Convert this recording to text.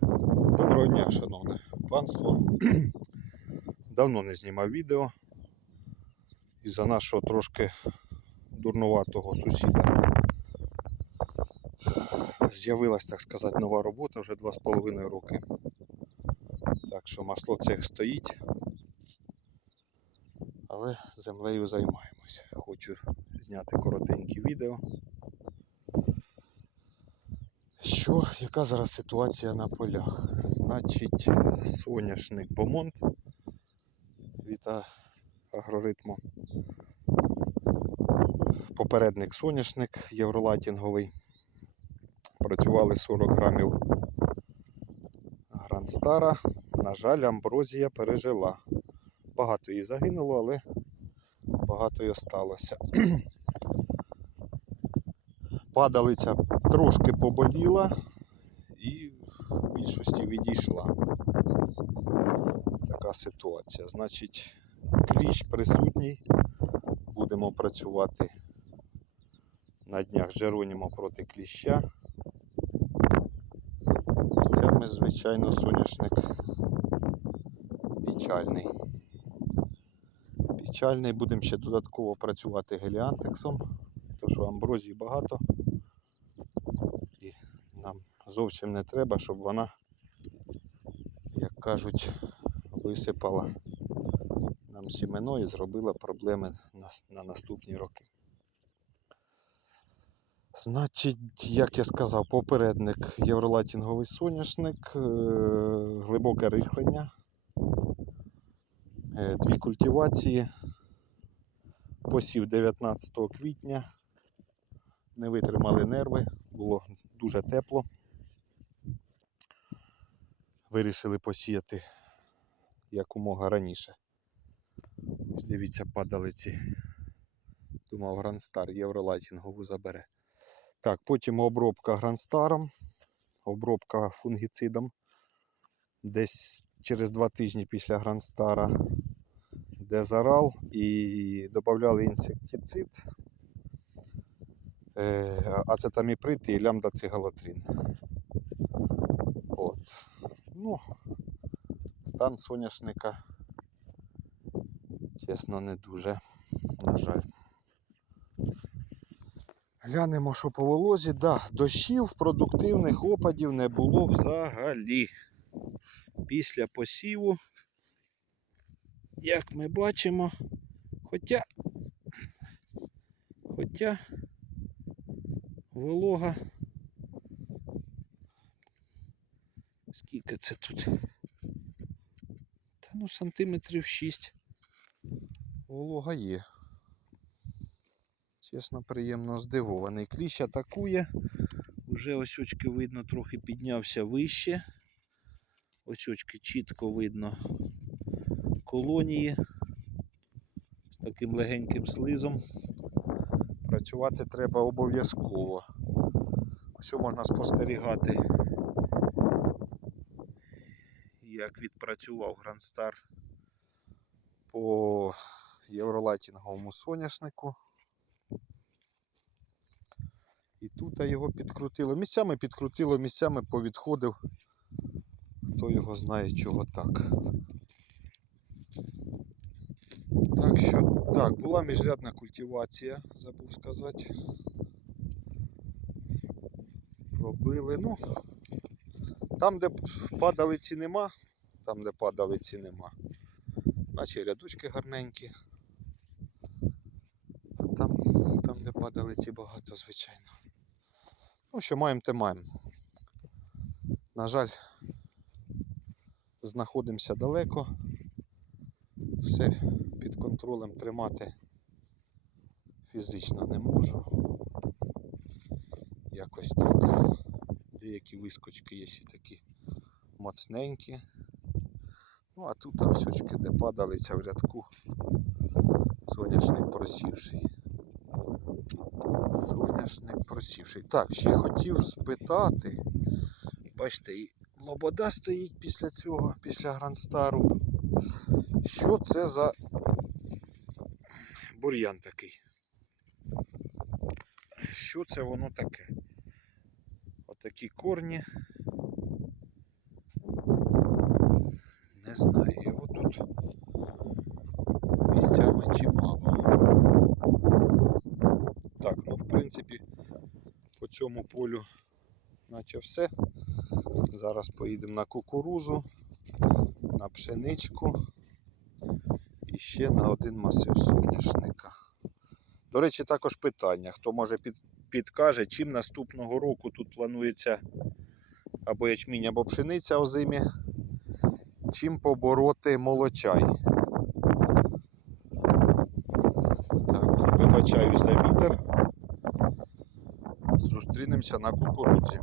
Доброго дня, шановне панство. Давно не знімав відео із-за нашого трошки дурнуватого сусіда. З'явилась, так сказати, нова робота вже 2,5 роки. Так що масло цех стоїть. Але землею займаємось. Хочу зняти коротеньке відео. Що, яка зараз ситуація на полях? Значить, соняшник Бомонт від агроритму. Попередник соняшник євролатінговий. Працювали 40 грамів Гранстара. На жаль, амброзія пережила. Багато її загинуло, але багато й осталося. Падалиця трошки поболіла і в більшості відійшла. Така ситуація. Значить, кліщ присутній. Будемо працювати на днях Джеронімо проти кліща. Місцями, звичайно, соняшник печальний. Печальний, будемо ще додатково працювати геліантексом, тому що амброзії багато. Зовсім не треба, щоб вона, як кажуть, висипала нам сімено і зробила проблеми на, на наступні роки. Значить, як я сказав, попередник євролатінговий соняшник, е, глибоке рихлення, е, дві культивації, посів 19 квітня, не витримали нерви, було дуже тепло. Вирішили посіяти якомога раніше. Ось дивіться, падалиці. Думав, Грандстар євролайтінгову забере. Так, потім обробка гранстаром, обробка фунгіцидом. Десь через два тижні після гранстара дезарал і додавали інсектицид, е, ацетаміприд і лямдацигалотрин. От. Ну, стан соняшника, чесно, не дуже, на жаль. Глянемо, що по волозі. Да, дощів, продуктивних опадів не було взагалі. Після посіву, як ми бачимо, хоча, хоча волога. Скільки це тут? Ну сантиметрів 6 волога є. Чесно, приємно здивований. Кліщ атакує. Уже ось очки видно, трохи піднявся вище. Ось очки чітко видно колонії з таким легеньким слизом. Працювати треба обов'язково. Ось можна спостерігати, як відпрацював Грандстар по євролатінговому соняшнику. І тут його підкрутило. Місцями підкрутило, місцями повідходив. Хто його знає, чого так. Так що, так, була міжрядна культивація, забув сказати. Пробили. Ну, там, де падалиці нема, там, де падалиці нема. Наче рядочки гарненькі. А там, там де падалиці багато, звичайно. Ну, що маємо, те маємо. На жаль, знаходимося далеко. Все під контролем тримати фізично не можу. Якось так. Деякі вискочки є ще такі моцненькі. Ну а тут ось очки, де падалися в рядку. Соняшник просівший. Соняшник просівший. Так, ще хотів спитати. Бачите, і лобода стоїть після цього, після Грандстару. Що це за бур'ян такий? Що це воно таке? Отакі корні. Не знаю. Його тут місцями чимало. Так, ну в принципі, по цьому полю наче все. Зараз поїдемо на кукурузу, на пшеничку і ще на один масив соняшника. До речі, також питання. Хто може під, підкаже, чим наступного року тут планується або ячмінь, або пшениця озимі, чим побороти молочай. Так, вибачаю за вітер. Зустрінемося на кукурудзі.